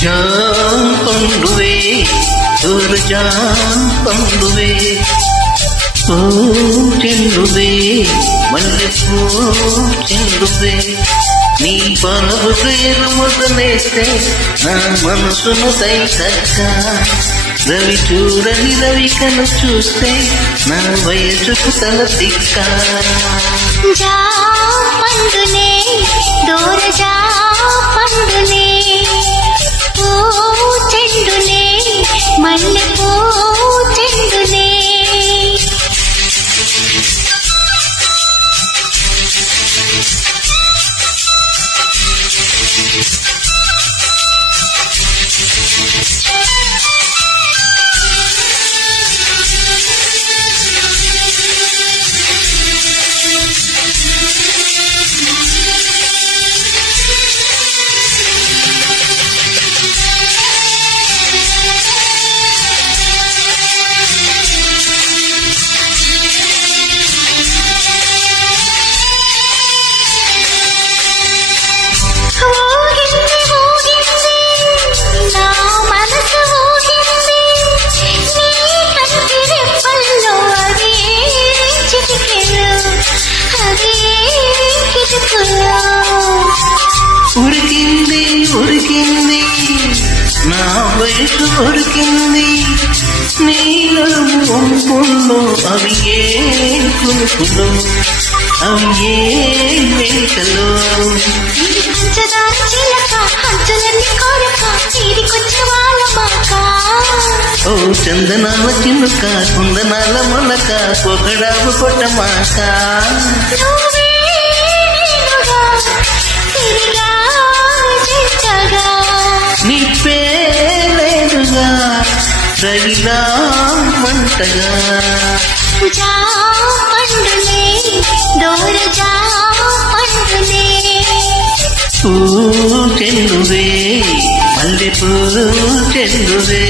John పండువే దూర John పండువే ఓ చెండువే మల్లెపూ చెండువే నీ బాబు పేరు మొదలేస్తే నా మనసును దైతక్క రవి చూడని రవికను చూస్తే నా వయసుకు తల తిక్క జా పండునే దూర జా పండునే పూ చెండునే మల్లెపూ చెండునే ఉరికింది ఉరికింది నా వయసు ఉరికింది నీలో ఒంపుల్లో అవి ఏ కులుకులు అవి ఏ మేకలు ఓ చందనాల చినుక కుందనాల మొలక పొగడావు కొట్టమాక నీ పేలేదుగా రవిలా మంటగా జా పండునే దూర జా పండునే పూ చెండువే మల్లెపూ చెండువే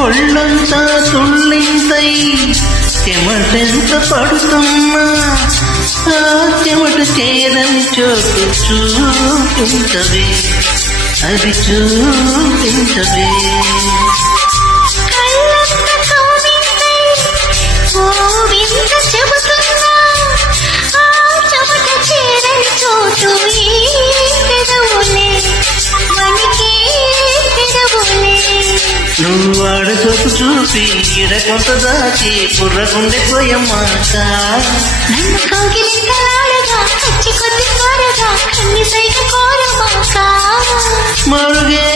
ఒళ్ళంతా తుళ్ళింతై చెమటెంత పడుతున్నా ఆ చెమట చేరని చోటు చూపించవే అది చూపించవే నువ్వు ఆడచోటు చూపి ఇరకొంత దాచి కుర్రగుండె పోయమ్మాక నన్ను కౌగిలింతలాడగా వచ్చి కొద్ది కోరగా కన్ని సైగ కోరమాక మరుగే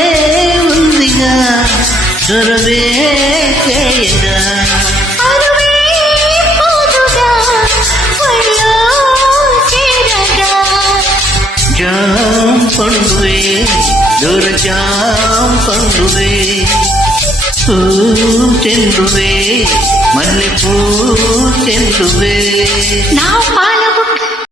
ఉందిగా చొరవే చేయగా అరువే పోదుగా ఒళ్ళో చేరగా జాం పండువే దూర జాం పండువే పూ చెండువే మల్లెపూ చెండువే నా పాల బుక్క